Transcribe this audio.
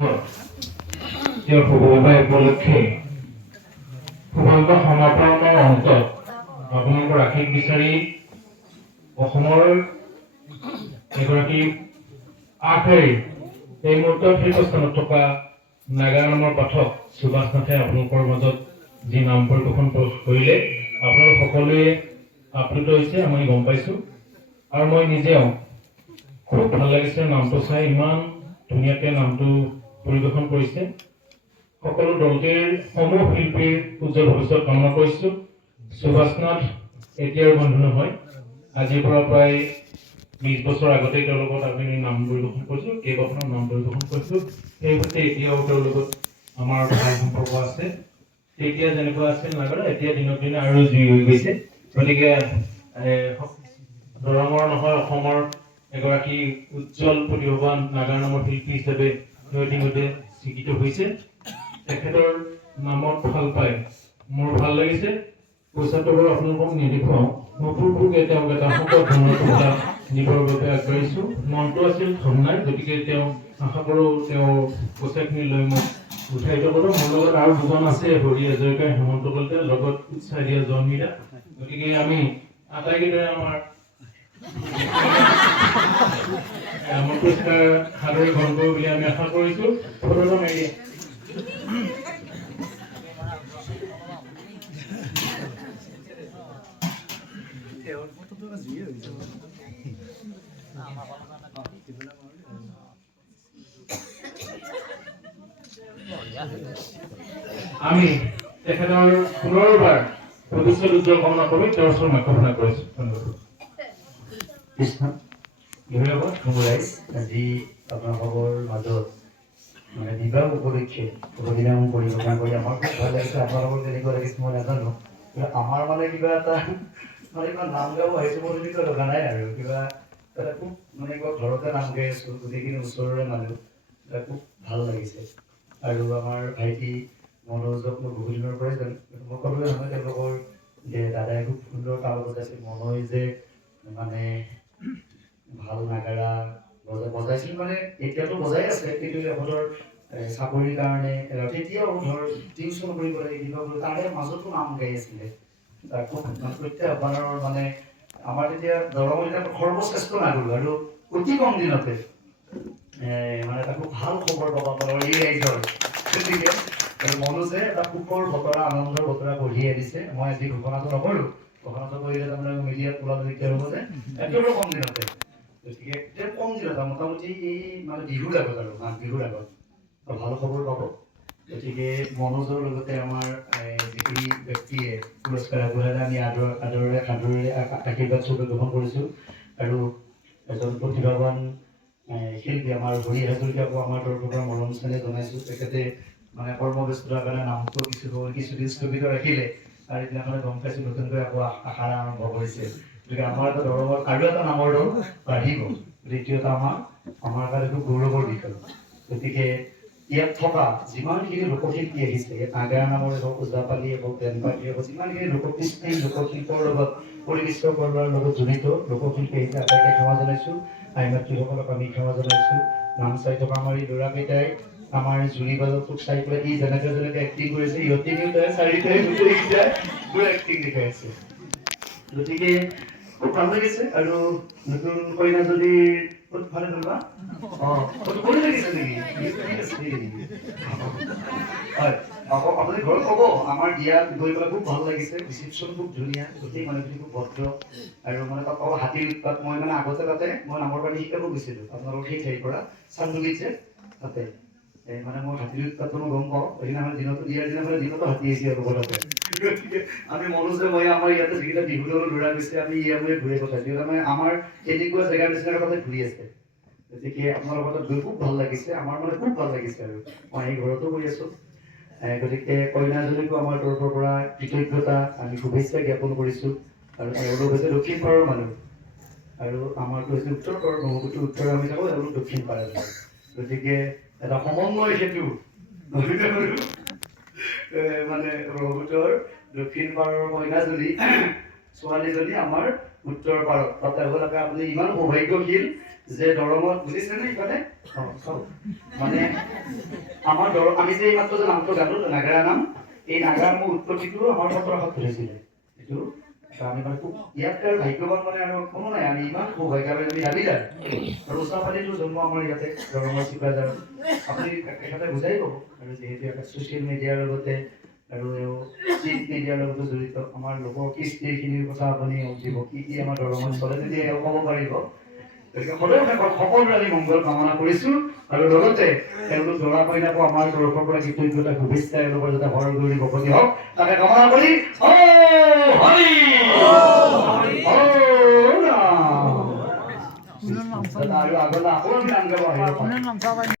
তেওঁৰ শুভবিবাহ উপলক্ষে শুভবিবাহ সমাপনৰ অন্তত আপোনালোকৰ আশীষ বিচাৰি অসমৰ এগৰাকী আগশাৰীৰ এই মুহূৰ্তত শীৰ্ষস্থানত থকা নাগা নামৰ পাঠক সুভাষ নাথে আপোনালোকৰ মাজত যি নাম পৰিৱেশন কৰিলে আপোনালোক সকলোৱে আপ্লুত হৈছে আমি গম পাইছোঁ আৰু মই নিজেও খুব ভাল লাগিছে নামটো চাই ইমান ধুনীয়াকৈ নামটো পৰিৱেশন কৰিছে সকলো দলটিৰ সমূহ শিল্পীৰ উজ্জ্বল ভৱিষ্যত কামনা কৰিছোঁ সুভাষ নাথ এতিয়াৰ বন্ধু নহয় আজিৰ পৰা প্ৰায় 20 বছৰ আগতেই তেওঁৰ লগত আমি নাম পৰিৱেশন কৰিছোঁ কেইবাখনো নাম পৰিৱেশন কৰিছোঁ সেইমতে এতিয়াও তেওঁৰ লগত আমাৰ ভাল সম্পৰ্ক আছে তেতিয়া যেনেকুৱা আছিল নাগৰা এতিয়া দিনক দিনে আৰু জুই হৈ গৈছে গতিকে দৰঙৰ নহয় অসমৰ এগৰাকী উজ্জ্বল প্ৰতিভাৱান নাগা নামৰ শিল্পী হিচাপে তেওঁ ইতিমধ্যে স্বীকৃত হৈছে তেখেতৰ নামত ভাল পায় মোৰ ভাল লাগিছে পইচাটো বাৰু আপোনালোকক নেদেখুৱাওঁ নতুনকৈ তেওঁক এটা শকত ধৰণৰ টকা নিবৰ বাবে আগবাঢ়িছোঁ মনটো আছিল ধন্যাৰ গতিকে তেওঁ আশা কৰোঁ তেওঁ পইচাখিনি লৈ মোক উৎসাহিত কৰোঁ মোৰ লগত আৰু দুজন আছে হৰি হাজৰিকা হেমন্ত কলিতা লগত উৎসাহ দিয়া জন্মিতা গতিকে আমি আটাইকেইটাই আমাৰ পুৰস্কাৰ সাদৰে গ্ৰহণ কৰোঁ বুলি আমি আশা কৰিছোঁ ফটোটো মাৰি আমি তেখেতৰ পুনৰবাৰ ভৱিষ্যত উজ্জ্বল কামনা কৰি তেওঁৰ ওচৰত মাইক্ৰফোন কৰিছোঁ কৃষ্ণ ধন্যবাদ সমুৰাইজ আজি আপোনালোকৰ মাজত মানে বিবাহ উপলক্ষে শুভদিনাম পৰিৱেশন কৰি আমাৰ খুব ভাল লাগিছে আপোনালোকৰ কেনেকুৱা লাগিছে মই নাজানো কিন্তু আমাৰ মানে কিবা এটা মানে ইমান নাম গাব আহিছোঁ মোৰ তেনেকুৱা লগা নাই আৰু কিবা এটা খুব মানে কিবা ঘৰতে নাম গাই আছোঁ গোটেইখিনি ওচৰৰে মানুহ এটা খুব ভাল লাগিছে আৰু আমাৰ ভাইটি মনোজক মই বহু দিনৰ পৰাই জানো মই ক'লোৱে নহয় তেওঁলোকৰ যে দাদাই খুব সুন্দৰ তাল বজাইছিল মনোজ যে মানে ভাল নাগাৰা বজাইছিল মানে এতিয়াতো বজাই আছে কিন্তু ইহঁতৰ চাকৰিৰ কাৰণে তেতিয়াও ধৰ টিউশ্যন কৰিব লাগে কিবা কৰিব তাৰে মাজতো নাম গাই আছিলে খুব প্ৰত্যাহ্বানৰ মানে আমাৰ তেতিয়া দৰঙৰ এতিয়া সৰ্বশ্ৰেষ্ঠ নাগৰিক আৰু অতি কম দিনতে মানে এটা খুব ভাল খবৰ পাব আপোনালোকৰ এই ৰাইজৰ গতিকে মনোজে এটা সুখৰ বতৰা আনন্দৰ বতৰা কঢ়িয়াই দিছে মই আজি ঘোষণাটো নকৰোঁ ঘোষণাটো কৰিলে তাৰমানে মিডিয়াত ওলাব দিগদাৰ হ'ব যে একেবাৰে কম দিনতে গতিকে একেবাৰে কম দিনত মোটামুটি এই মানে বিহুৰ আগত আৰু মাঘ বিহুৰ আগত ভাল খবৰ পাব গতিকে মনোজৰ লগতে আমাৰ যিখিনি ব্যক্তিয়ে পুৰস্কাৰ আগবঢ়ালে আমি আদৰেৰে আশীৰ্বাদ স্বৰূপে গ্ৰহণ কৰিছোঁ আৰু এজন প্ৰতিভাৱান শিল্পী আমাৰ হৰি হাজৰিকাকো আমাৰ তৰফৰ পৰা মৰম চেনেহ জনাইছোঁ তেখেতে মানে কৰ্মব্যস্ততাৰ কাৰণে নামটো কিছুদিন স্থগিত ৰাখিলে আৰু এইদিনাখনে গম পাইছোঁ নতুনকৈ আকৌ আশাৰা আৰম্ভ কৰিছে গতিকে আমাৰ এটা দৰঙৰ আৰু এটা নামৰ দল বাঢ়িব এইটো এটা আমাৰ কাৰণে খুব গৌৰৱৰ বিষয় গতিকে ইয়াত থকা যিমানখিনি লোকশিল্পী আহিছে নাগা নামৰে হওক ওজাপালিয়ে হওক বেনপালিয়ে হওক যিমানখিনি লোককৃষ্টি লোকশিল্পৰ লগত পৰিবেষ্ট কৰাৰ লগত জড়িত লোকশিল্পী আহিছে আটাইকে ক্ষমা জনাইছোঁ আই মাতৃসকলক আমি ক্ষমা জনাইছোঁ নাম চাই থকা আমাৰ এই ল'ৰাকেইটাই আমাৰ জুৰি বাজতোক চাই পেলাই ই যেনেকৈ এক্টিং কৰিছে ইহঁতে দুয়োটাই চাৰিটাই গোটেইকেইটাই পুৰা এক্টিং দেখাই আছে গতিকে খুব ভাল লাগিছে আৰু নতুন কইনাজনীৰ ক'ত ভালে ধৰিবা কৰি লাগিছে নেকি হয় আপুনি ঘৰত ক'ব আমাৰ বিয়াত গৈ পেলাই খুব ভাল লাগিছে ৰিচিপশ্যন খুব ধুনীয়া গোটেই মানুহখিনি খুব ভদ্ৰ আৰু মানে তাত ক'ব হাতীৰ উৎপাত মই মানে আগতে তাতে মই নামৰ পানী শিকাব গৈছিলোঁ আপোনালোকৰ সেই ঠাইৰ পৰা চান্দুলিত যে তাতে মানে মই হাতীৰ উৎপাতটো মই গম পাওঁ সেইদিনাখন দিনতো দিয়াৰ দিনাখনে দিনতো হাতী আহিছে আৰু তাতে আমি মনোজে মই আমাৰ ইয়াতে যিকেইটা বিহু দলৰ ল'ৰা গৈছে আমি ইয়ালৈ ঘূৰি পঠাইছোঁ যিহেতু মানে আমাৰ এনেকুৱা জেগাৰ নিচিনা তাতে ঘূৰি আছে গতিকে আপোনালোকৰ তাত গৈ খুব ভাল লাগিছে আমাৰ মানে খুব ভাল লাগিছে আৰু মই এই ঘৰতো কৰি আছোঁ গতিকে কইনাজনীকো আমাৰ তৰফৰ পৰা কৃতজ্ঞতা আমি শুভেচ্ছা জ্ঞাপন কৰিছোঁ আৰু তেওঁলোক হৈছে দক্ষিণ পাৰৰ মানুহ আৰু আমাৰতো হৈছে উত্তৰ পাৰৰ ব্ৰহ্মপুত্ৰ উত্তৰ আমি থাকোঁ তেওঁলোক দক্ষিণ পাৰৰ গতিকে এটা সমন্বয় সেতু মানে ব্ৰহ্মপুত্ৰৰ দক্ষিণ পাৰৰ কইনাজনী ছোৱালীজনী আমাৰ উত্তৰ পাৰত তাতে হ'লে আপুনি ইমান সৌভাগ্যশীল যে দৰঙত বুজিছেনে ইফালে মানে আমাৰ আমি যে এইমাত্ৰ যে নামটো গালো নাগাৰা নাম এই নাগাৰ মোৰ উৎপত্তিটো আমাৰ সত্ৰসত্ৰত হৈছিলে এইটো আমি মানে খুব ইয়াতকৈ আৰু ভাগ্যৱান মানে আৰু কোনো নাই আমি ইমান সৌভাগ্যৱান আমি দাবীদাৰ আৰু ওচৰ পাতিটো জন্ম আমাৰ ইয়াতে দৰঙৰ চিপাঝাৰত আপুনি একেবাৰে বুজাই পাব আৰু যিহেতু এটা ছ'চিয়েল মিডিয়াৰ লগতে আৰু প্ৰিণ্ট মিডিয়াৰ লগতো জড়িত আমাৰ লোককৃষ্টিখিনিৰ কথা আপুনি দিব কি কি আমাৰ দৰঙত চলে তেতিয়া এওঁ ক'ব পাৰিব গতিকে সদায় শেষত সকলোৰে আমি মংগল কামনা কৰিছোঁ আৰু লগতে তেওঁলোক দৰা কইনাকো আমাৰ তৰফৰ পৰা কৃতজ্ঞতা শুভেচ্ছা এওঁলোকৰ যাতে ঘৰ গৌৰী বসতি হওক তাকে কামনা কৰি আৰু আগলৈ আকৌ আমি নাম গাব আহিব